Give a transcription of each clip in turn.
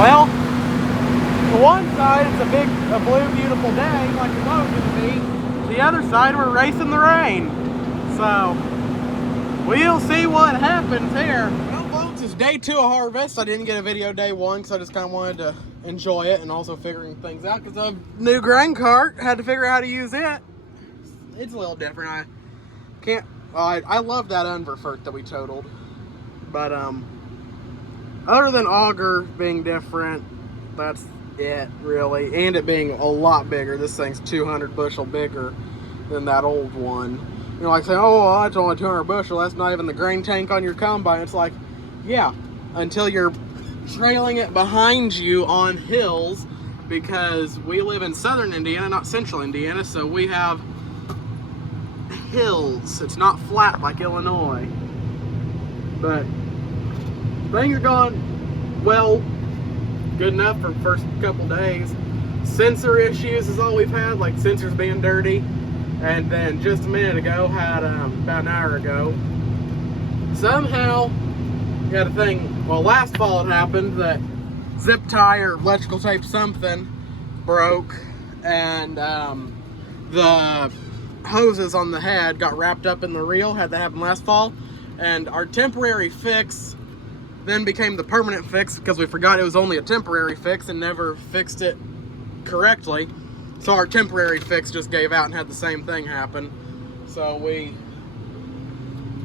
Well, to one side it's a blue, beautiful day like it was going to be. To the other side we're racing the rain. So, we'll see what happens here. Well, folks, it's day 2 of harvest. I didn't get a video day 1 because I just kind of wanted to enjoy it and also figuring things out because the new grain cart, had to figure out how to use it. It's a little different. I can't, I love that Unverfert that we totaled. But, other than auger being different, that's it, really. And it being a lot bigger. This thing's 200 bushel bigger than that old one. You know, like saying, oh, well, that's only 200 bushel. That's not even the grain tank on your combine. It's like, yeah, until you're trailing it behind you on hills, because we live in southern Indiana, not central Indiana, so we have hills. It's not flat like Illinois. But things are going well, good enough for the first couple days. Sensor issues is all we've had, like sensors being dirty. And then just a minute ago, had about an hour ago, somehow we had a thing, well, last fall it happened that zip tie or electrical tape something broke, and the hoses on the head got wrapped up in the reel. Had that happen last fall, and our temporary fix then became the permanent fix because we forgot it was only a temporary fix and never fixed it correctly. So our temporary fix just gave out and had the same thing happen. So we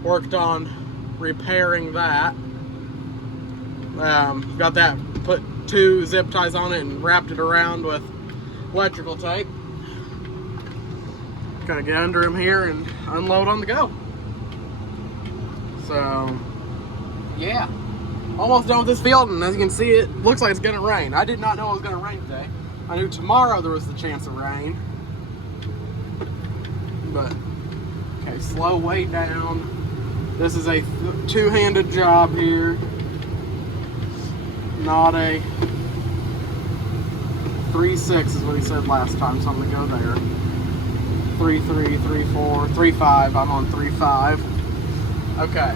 worked on repairing that. Got that, put 2 zip ties on it and wrapped it around with electrical tape. Gonna get under him here and unload on the go. So, yeah. Almost done with this field, and as you can see, it looks like it's gonna rain. I did not know it was gonna rain today. I knew tomorrow there was the chance of rain. But, okay, slow way down. This is a two-handed job here. Not a 3.6 is what he said last time, so I'm gonna go there. 3.3, 3.4, 3.5. I'm on 3.5. Okay.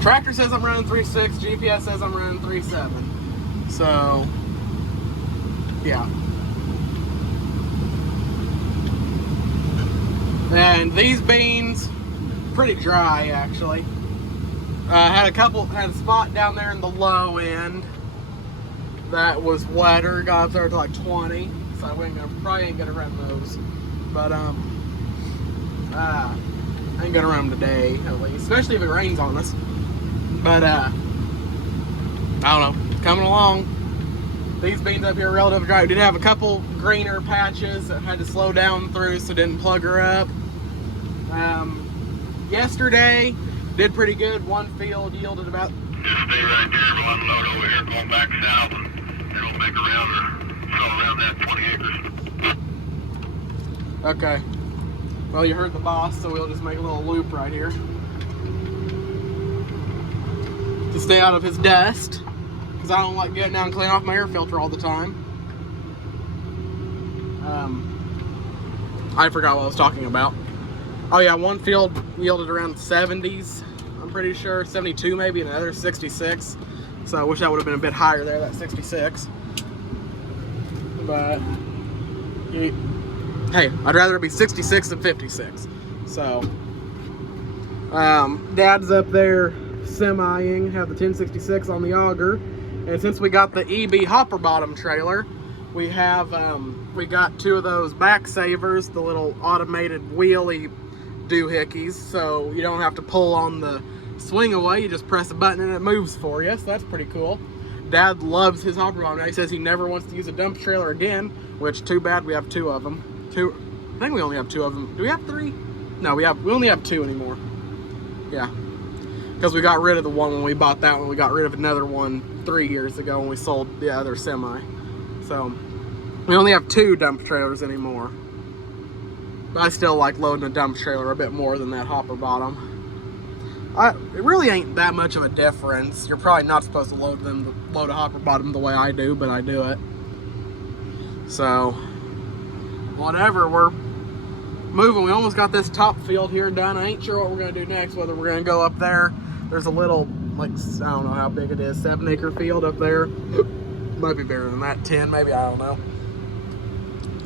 Tractor says I'm running 3.6, GPS says I'm running 3.7. So, yeah. And these beans, pretty dry actually. Had a spot down there in the low end that was wetter, got up there to like 20. So I probably ain't gonna run those. But I ain't gonna run them today, at least, especially if it rains on us. But, I don't know, coming along. These beans up here are relatively dry. We did have a couple greener patches that had to slow down through, so didn't plug her up. Yesterday, did pretty good. One field yielded about... Just stay right there, we'll unload over here, going back south, and it'll make around that 20 acres. Okay. Well, you heard the boss, so we'll just make a little loop right here to stay out of his dust, because I don't like getting down and cleaning off my air filter all the time. I forgot what I was talking about. Oh yeah, one field yielded around 70s, I'm pretty sure, 72 maybe, and another 66. So I wish that would have been a bit higher there, that 66. But, hey, I'd rather it be 66 than 56. So, Dad's up there semi-ing, have the 1066 on the auger, and since we got the EB hopper bottom trailer, we have we got 2 of those back savers, the little automated wheelie doohickeys, so you don't have to pull on the swing away, you just press a button and it moves for you, so that's pretty cool. Dad loves his hopper bottom. Now he says he never wants to use a dump trailer again, which too bad, we have 2 of them. I think we only have 2 of them. Do we have 3? No, we only have 2 anymore. Yeah. Because we got rid of the one when we bought that one. We got rid of another one 3 years ago when we sold the other semi. So, we only have 2 dump trailers anymore. But I still like loading a dump trailer a bit more than that hopper bottom. It really ain't that much of a difference. You're probably not supposed to load a hopper bottom the way I do, but I do it. So, whatever, we're moving. We almost got this top field here done. I ain't sure what we're gonna do next, whether we're gonna go up there. There's a little, like, I don't know how big it is, 7-acre field up there. Might be bigger than that, 10 maybe, I don't know.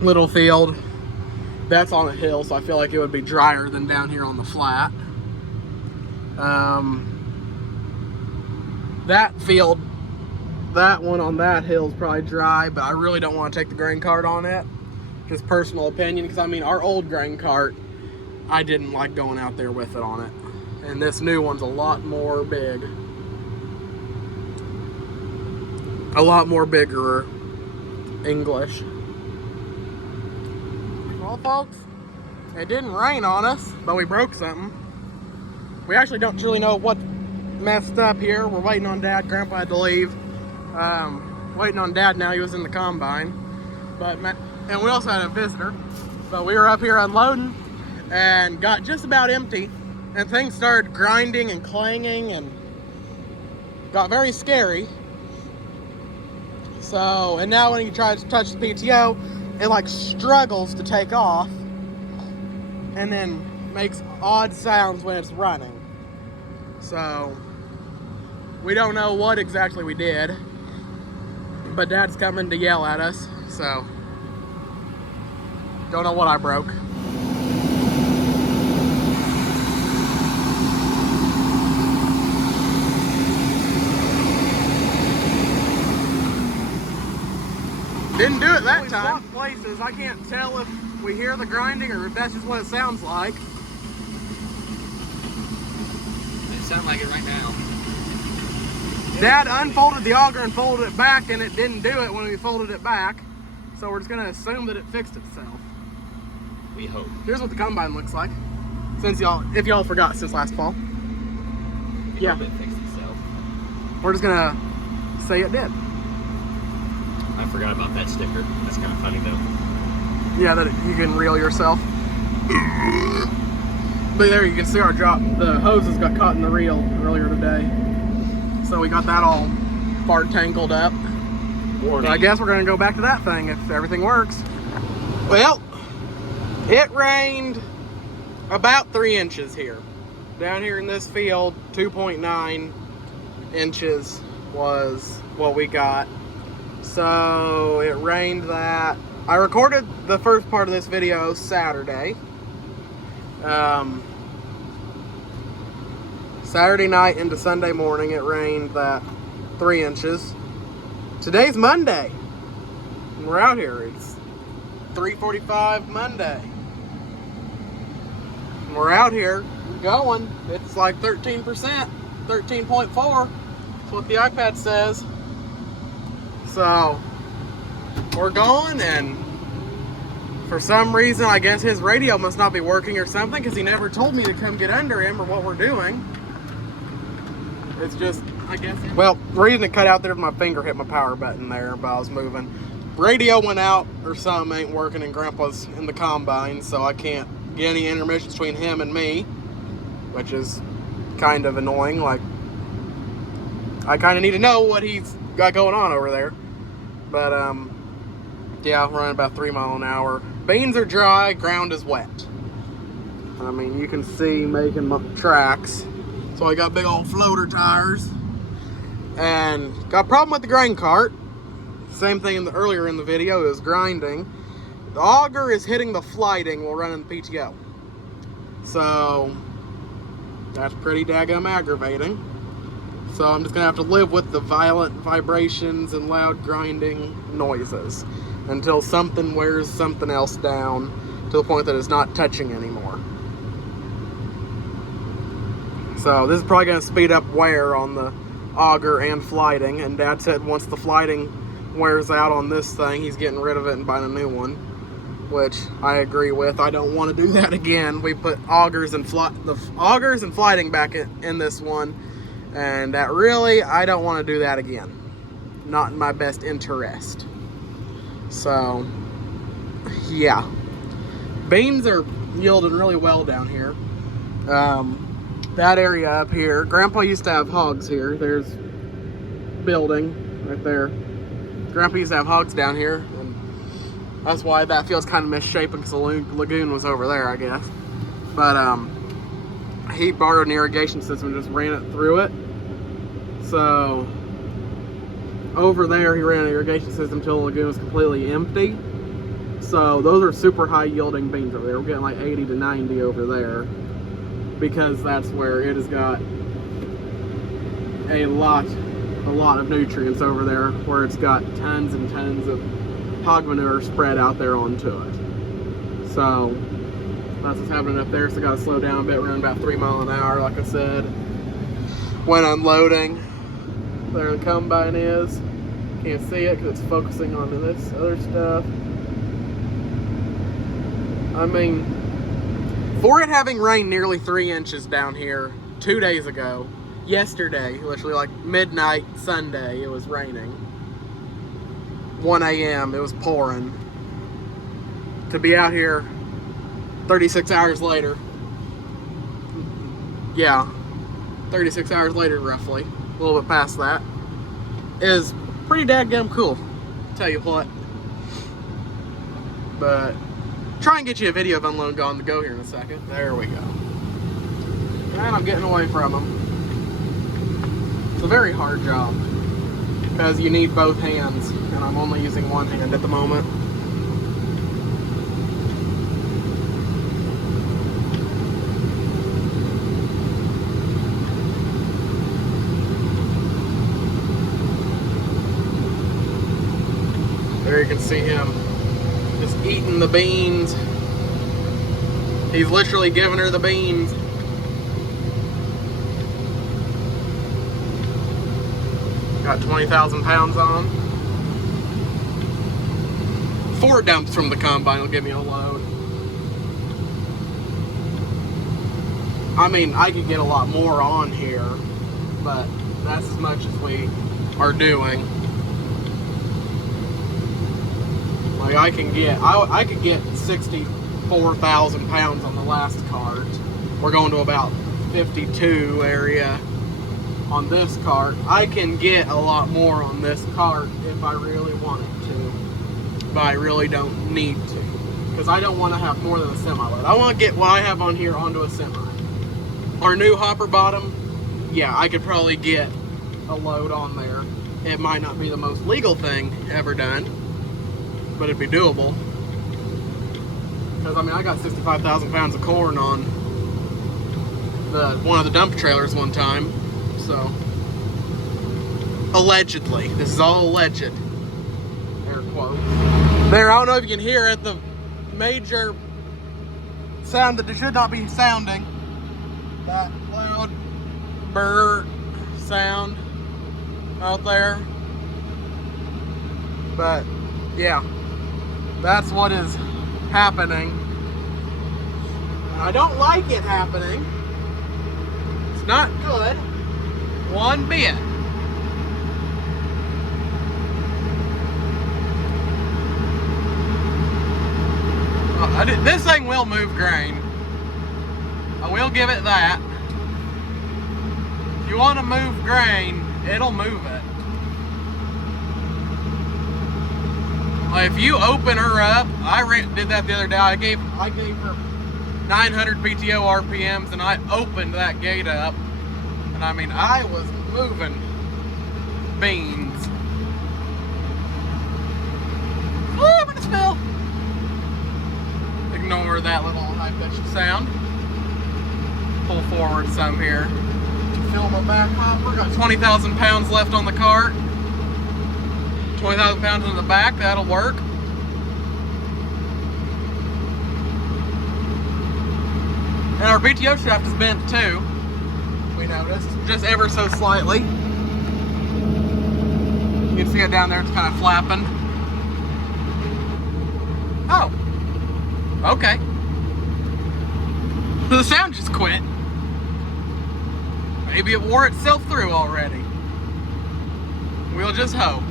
Little field. That's on a hill, so I feel like it would be drier than down here on the flat. That field, that one on that hill is probably dry, but I really don't want to take the grain cart on it. Just personal opinion, because I mean, our old grain cart, I didn't like going out there with it on it. And this new one's a lot more big. A lot more bigger English. Well, folks, it didn't rain on us, but we broke something. We actually don't really know what messed up here. We're waiting on Dad. Grandpa had to leave. Waiting on Dad now. He was in the combine. And we also had a visitor. But we were up here unloading and got just about empty. And things started grinding and clanging and got very scary. So, and now when you try to touch the PTO, it like struggles to take off and then makes odd sounds when it's running. So, we don't know what exactly we did, but Dad's coming to yell at us, so don't know what I broke. Didn't do it that time. Places, I can't tell if we hear the grinding or if that's just what it sounds like. It sounds like it right now. Dad unfolded the auger and folded it back, and it didn't do it when we folded it back. So we're just gonna assume that it fixed itself. We hope. Here's what the combine looks like. Since if y'all forgot since last fall. We Yeah. hope it fixed itself. We're just gonna say it did. I forgot about that sticker. That's kind of funny though. Yeah, that you can reel yourself. But there you can see our drop. The hoses got caught in the reel earlier today. So we got that all far tangled up. Warning. So I guess we're gonna go back to that thing if everything works. Well, it rained about 3 inches here. Down here in this field, 2.9 inches was what we got. So it rained that. I recorded the first part of this video Saturday. Saturday night into Sunday morning, it rained that 3 inches. Today's Monday. And we're out here. It's 3:45 Monday. And we're out here going. It's like 13%, 13.4. That's what the iPad says. So we're going, and for some reason, I guess his radio must not be working or something, because he never told me to come get under him or what we're doing. It's just, I guess. Well, the reason it cut out there, my finger hit my power button there, but I was moving. Radio went out or something ain't working, and Grandpa's in the combine, so I can't get any intermissions between him and me, which is kind of annoying. Like, I kind of need to know what he's got going on over there. But, yeah, running about 3 miles an hour. Beans are dry, ground is wet. I mean, you can see making tracks. So I got big old floater tires. And got a problem with the grain cart. Same thing earlier in the video, it was grinding. The auger is hitting the flighting while running the PTO. So, that's pretty daggum aggravating. So I'm just gonna have to live with the violent vibrations and loud grinding noises until something wears something else down to the point that it's not touching anymore. So this is probably gonna speed up wear on the auger and flighting, and Dad said once the flighting wears out on this thing, he's getting rid of it and buying a new one, which I agree with. I don't want to do that again. We put augers and flighting back in this one, and that really, I don't want to do that again. Not in my best interest. So, yeah. Beans are yielding really well down here. That area up here, Grandpa used to have hogs here. There's building right there. Grandpa used to have hogs down here, and That's why that feels kind of misshapen, because the lagoon was over there, I guess. But he borrowed an irrigation system and just ran it through it. So over there, he ran an irrigation system until the lagoon was completely empty. So those are super high yielding beans over there. We're getting like 80 to 90 over there, because that's where it has got a lot of nutrients over there, where it's got tons and tons of hog manure spread out there onto it. So that's what's happening up there. So got to slow down a bit, run about 3 miles an hour, like I said. When unloading, there the combine is. Can't see it because it's focusing on this other stuff. I mean, for it having rained nearly 3 inches down here 2 days ago, yesterday, literally like midnight Sunday, it was raining. 1 a.m. it was pouring. To be out here 36 hours later, yeah, 36 hours later roughly, a little bit past that, is pretty dadgum cool, tell you what. But try and get you a video of unloading on the go here in a second. There we go. And I'm getting away from them. It's a very hard job, because you need both hands, and I'm only using one hand at the moment. There you can see him just eating the beans. He's literally giving her the beans. Got 20,000 pounds on. 4 dumps from the combine will give me a load. I mean, I could get a lot more on here, but that's as much as we are doing. Like I could get 64,000 pounds on the last cart. We're going to about 52 area on this cart. I can get a lot more on this cart if I really wanted to, but I really don't need to, because I don't want to have more than a semi load. I want to get what I have on here onto a semi. Our new hopper bottom, yeah, I could probably get a load on there. It might not be the most legal thing ever done, but it'd be doable. Because I mean, I got 65,000 pounds of corn on one of the dump trailers one time. So, allegedly, this is all alleged, air quote. There, I don't know if you can hear it, the major sound that it should not be sounding. That loud burr sound out there. But, yeah, that's what is happening. I don't like it happening. It's not good. One bit. This thing will move grain. I will give it that. If you want to move grain, it'll move it. Like if you open her up, did that the other day. I gave her 900 PTO RPMs, and I opened that gate up. And I mean, I was moving beans. Oh, I'm gonna spill. Ignore that little high-pitched sound. Pull forward some here. Fill my back hopper. Got 20,000 pounds left on the cart. 20,000 pounds in the back, that'll work. And our BTO shaft is bent too. We noticed, just ever so slightly. You can see it down there, it's kind of flapping. Oh, okay. The sound just quit. Maybe it wore itself through already. We'll just hope.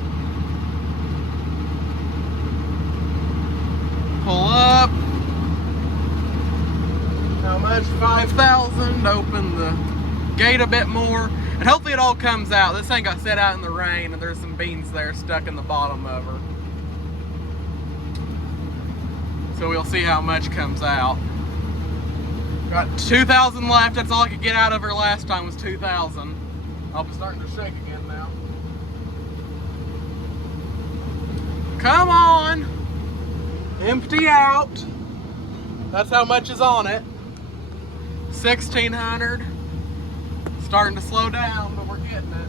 Pull up. How much? 5,000. Open the gate a bit more, and hopefully it all comes out. This thing got set out in the rain, and there's some beans there stuck in the bottom of her. So we'll see how much comes out. Got 2,000 left. That's all I could get out of her last time was 2,000. I'll be starting to shake again now. Come on! Empty out. That's how much is on it. 1,600. Starting to slow down, but we're getting it.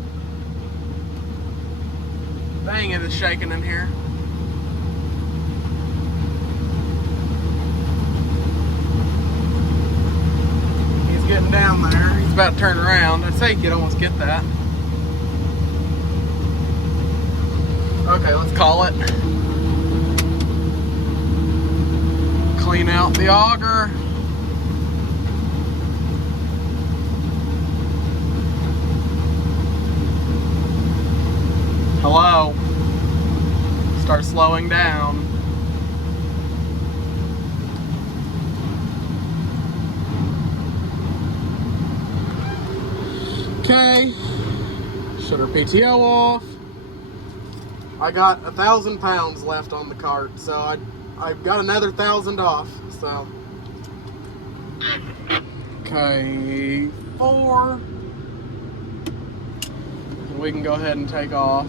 Dang, it is shaking in here. He's getting down there. He's about to turn around. I'd say he could almost get that. Okay, let's call it. Clean out the auger. Hello. Start slowing down. Okay. Shut our PTO off. I got 1,000 pounds left on the cart, so I've got another 1,000 off. So. Okay. 4. We can go ahead and take off.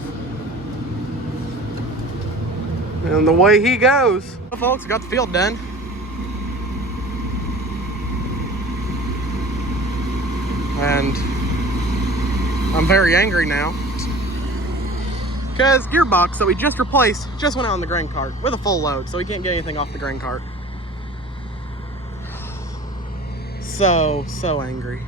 And the way he goes. Well, folks, got the field done. And I'm very angry now. Because gearbox that we just replaced just went out on the grain cart with a full load, so we can't get anything off the grain cart. So angry.